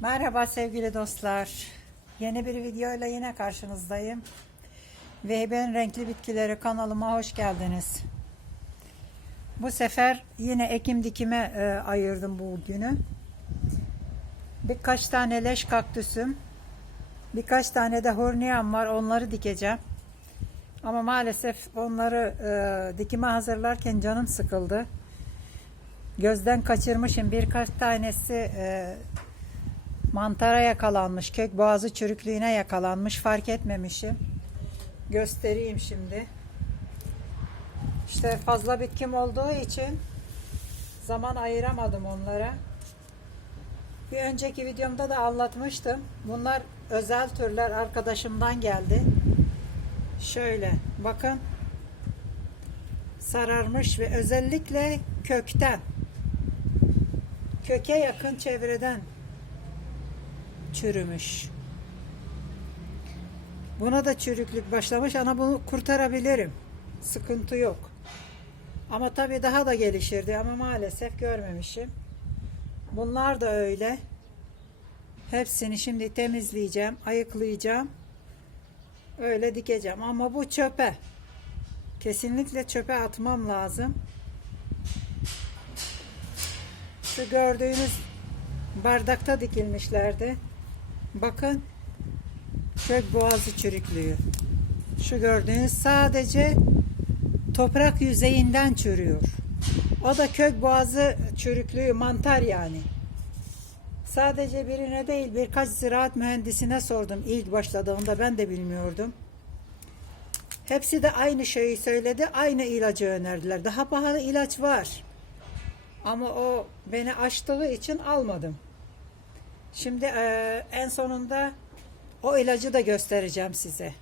Merhaba sevgili dostlar. Yeni bir videoyla yine karşınızdayım. Vehben Renkli Bitkileri kanalıma hoş geldiniz. Bu sefer yine ekim dikime e, ayırdım bu günü. Birkaç tane leş kaktüsüm, birkaç tane de horniam var. Onları dikeceğim. Ama maalesef onları e, dikime hazırlarken canım sıkıldı. Gözden kaçırmışım. Birkaç tanesi e, mantara yakalanmış. Kök boğazı çürüklüğüne yakalanmış. Fark etmemişim. Göstereyim şimdi. İşte fazla bitkim olduğu için zaman ayıramadım onlara. Bir önceki videomda da anlatmıştım. Bunlar özel türler arkadaşımdan geldi. Şöyle bakın. Sararmış ve özellikle kökten köke yakın çevreden çürümüş. Buna da çürüklük başlamış ama bunu kurtarabilirim. Sıkıntı yok. Ama tabii daha da gelişirdi ama maalesef görmemişim. Bunlar da öyle. Hepsini şimdi temizleyeceğim, ayıklayacağım. Öyle dikeceğim ama bu çöpe. Kesinlikle çöpe atmam lazım. Şu gördüğünüz bardakta dikilmişlerdi. Bakın kök boğazı çürüklüğü. Şu gördüğünüz sadece toprak yüzeyinden çürüyor. O da kök boğazı çürüklüğü mantar yani. Sadece birine değil birkaç ziraat mühendisine sordum ilk başladığında ben de bilmiyordum. Hepsi de aynı şeyi söyledi, aynı ilacı önerdiler. Daha pahalı ilaç var. Ama o beni açtığı için almadım. Şimdi e, en sonunda o ilacı da göstereceğim size.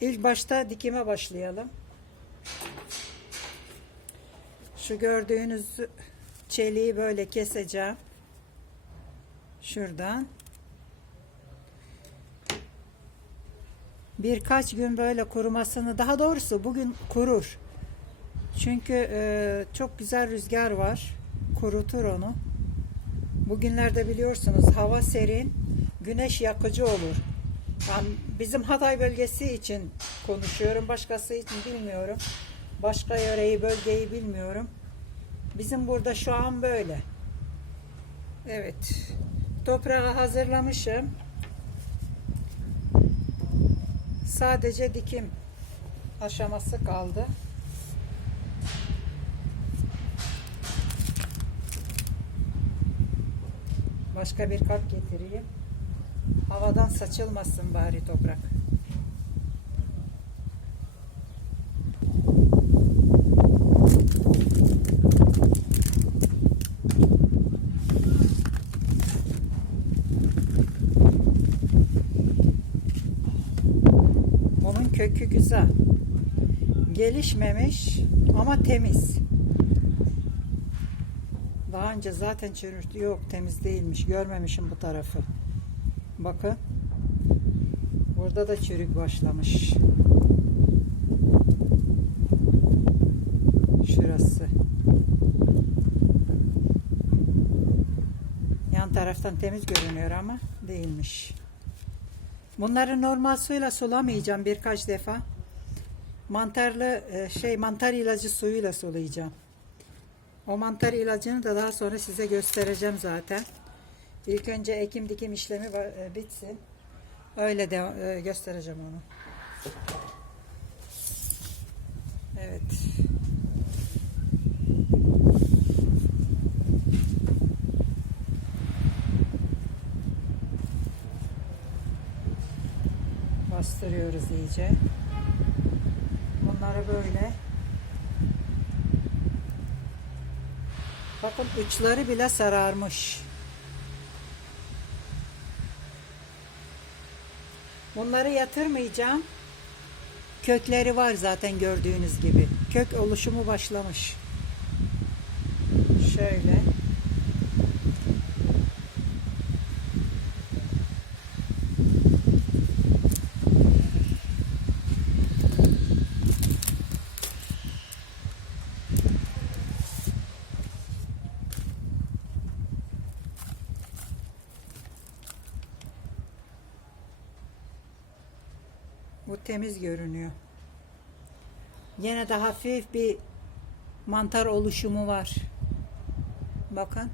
İlk başta dikime başlayalım. Şu gördüğünüz çeliği böyle keseceğim. Şuradan. Birkaç gün böyle kurumasını, daha doğrusu bugün kurur. Çünkü e, çok güzel rüzgar var. Kurutur onu. Bugünlerde biliyorsunuz hava serin, güneş yakıcı olur. Yani bizim Hatay bölgesi için konuşuyorum, başkası için bilmiyorum. Başka yöreyi, bölgeyi bilmiyorum. Bizim burada şu an böyle. Evet. Toprağı hazırlamışım. Sadece dikim aşaması kaldı. Başka bir kap getireyim. Havadan saçılmasın bari toprak. Bunun kökü güzel. Gelişmemiş ama temiz. Daha önce zaten çürütü yok temiz değilmiş. Görmemişim bu tarafı. Bakın. Burada da çürük başlamış. Şurası. Yan taraftan temiz görünüyor ama değilmiş. Bunları normal suyla sulamayacağım birkaç defa. Mantarlı e, şey mantar ilacı suyuyla sulayacağım. O mantar ilacını da daha sonra size göstereceğim zaten. İlk önce ekim dikim işlemi e, bitsin. Öyle de e, göstereceğim onu. Evet. Bastırıyoruz iyice. Bunları böyle Bakın uçları bile sararmış. Bunları yatırmayacağım. Kökleri var zaten gördüğünüz gibi. Kök oluşumu başlamış. Şöyle. Bu temiz görünüyor. Yine de hafif bir mantar oluşumu var. Bakın.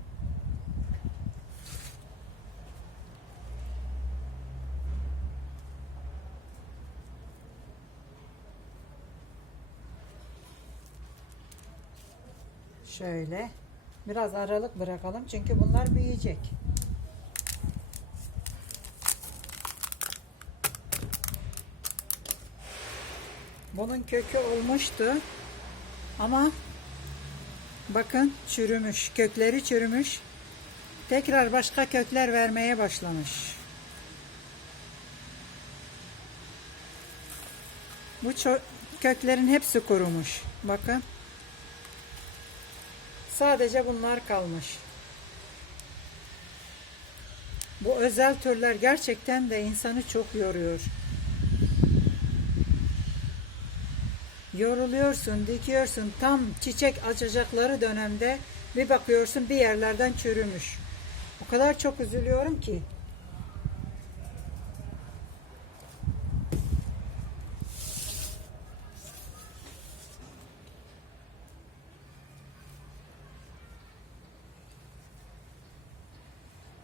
Şöyle. Biraz aralık bırakalım çünkü bunlar büyüyecek. Bunun kökü olmuştu. Ama bakın çürümüş. Kökleri çürümüş. Tekrar başka kökler vermeye başlamış. Bu köklerin hepsi kurumuş. Bakın. Sadece bunlar kalmış. Bu özel türler gerçekten de insanı çok yoruyor. Yoruluyorsun, dikiyorsun. Tam çiçek açacakları dönemde bir bakıyorsun bir yerlerden çürümüş. O kadar çok üzülüyorum ki.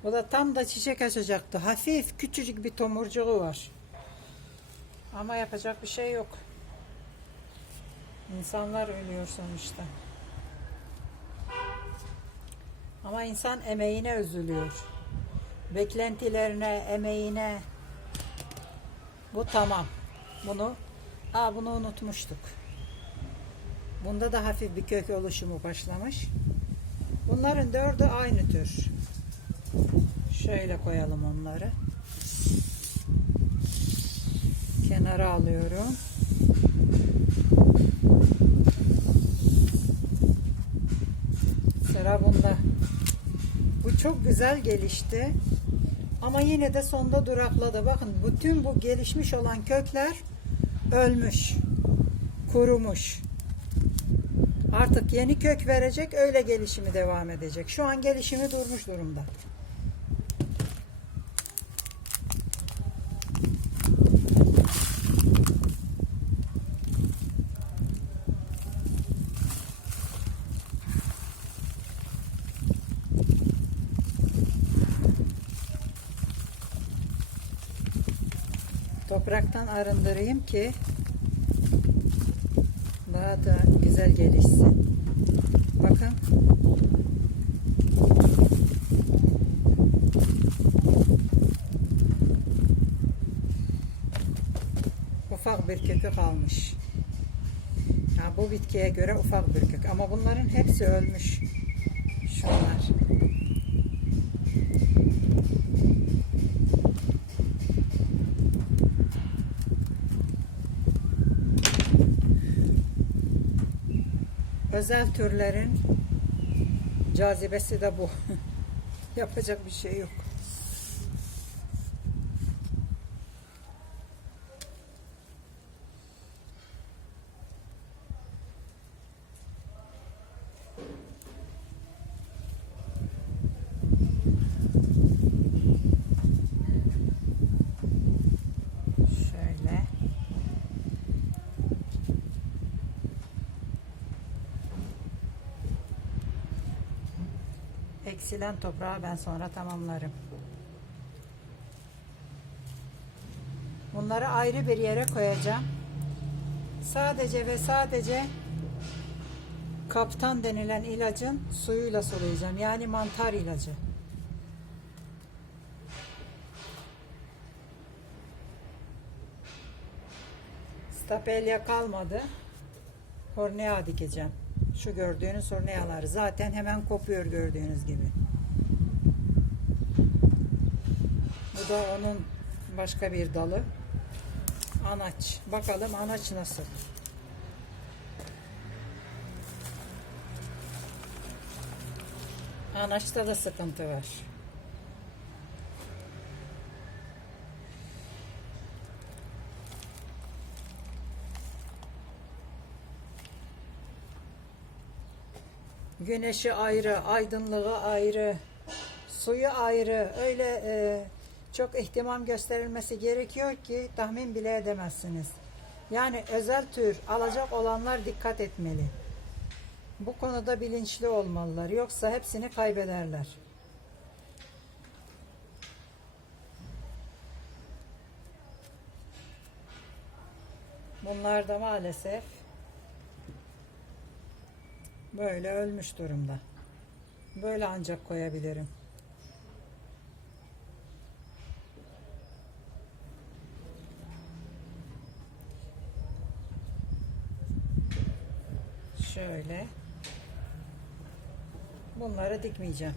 Bu da tam da çiçek açacaktı. Hafif küçücük bir tomurcuğu var. Ama yapacak bir şey yok. İnsanlar ölüyor sonuçta. Ama insan emeğine üzülüyor. Beklentilerine, emeğine. Bu tamam. Bunu, aa bunu unutmuştuk. Bunda da hafif bir kök oluşumu başlamış. Bunların dördü aynı tür. Şöyle koyalım onları. Kenara alıyorum. Sıra bunda. Bu çok güzel gelişti. Ama yine de sonda durakladı. Bakın bütün bu gelişmiş olan kökler ölmüş. Kurumuş. Artık yeni kök verecek, öyle gelişimi devam edecek. Şu an gelişimi durmuş durumda. Topraktan arındırayım ki daha da güzel gelişsin. Bakın. Ufak bir kökü kalmış. Ha, bu bitkiye göre ufak bir kök. Ama bunların hepsi ölmüş. Özel türlerin cazibesi de bu. Yapacak bir şey yok. Şöyle. Eksilen toprağı ben sonra tamamlarım. Bunları ayrı bir yere koyacağım. Sadece ve sadece kaptan denilen ilacın suyuyla sulayacağım. Yani mantar ilacı. Stapelya kalmadı. Kornea dikeceğim. Şu gördüğünüz kornealar zaten hemen kopuyor gördüğünüz gibi. Bu da onun başka bir dalı. Anaç. Bakalım anaç nasıl? Anaçta da sıkıntı var. Güneşi ayrı, aydınlığı ayrı, suyu ayrı. Öyle e, çok ihtimam gösterilmesi gerekiyor ki tahmin bile edemezsiniz. Yani özel tür alacak olanlar dikkat etmeli. Bu konuda bilinçli olmalılar. Yoksa hepsini kaybederler. Bunlar da maalesef böyle ölmüş durumda. Böyle ancak koyabilirim. Şöyle. Bunları dikmeyeceğim.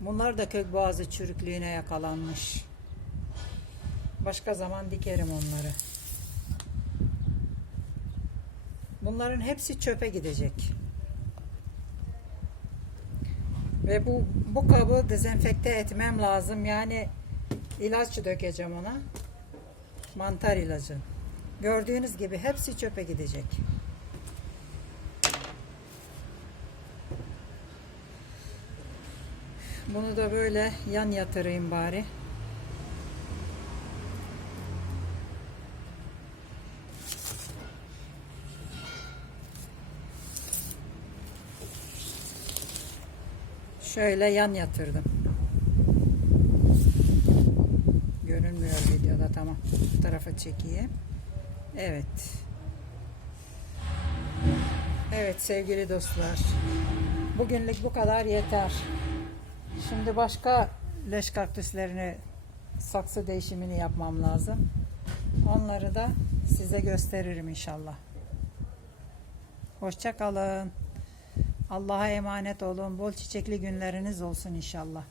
Bunlar da kök boğazı çürüklüğüne yakalanmış. Başka zaman dikerim onları. Bunların hepsi çöpe gidecek. Ve bu bu kabı dezenfekte etmem lazım. Yani ilaç dökeceğim ona. Mantar ilacı. Gördüğünüz gibi hepsi çöpe gidecek. Bunu da böyle yan yatırayım bari. Şöyle yan yatırdım. Görünmüyor videoda tamam. Bu tarafa çekeyim. Evet. Evet sevgili dostlar. Bugünlük bu kadar yeter. Şimdi başka leş kaktüslerini saksı değişimini yapmam lazım. Onları da size gösteririm inşallah. Hoşça kalın. Allah'a emanet olun. Bol çiçekli günleriniz olsun inşallah.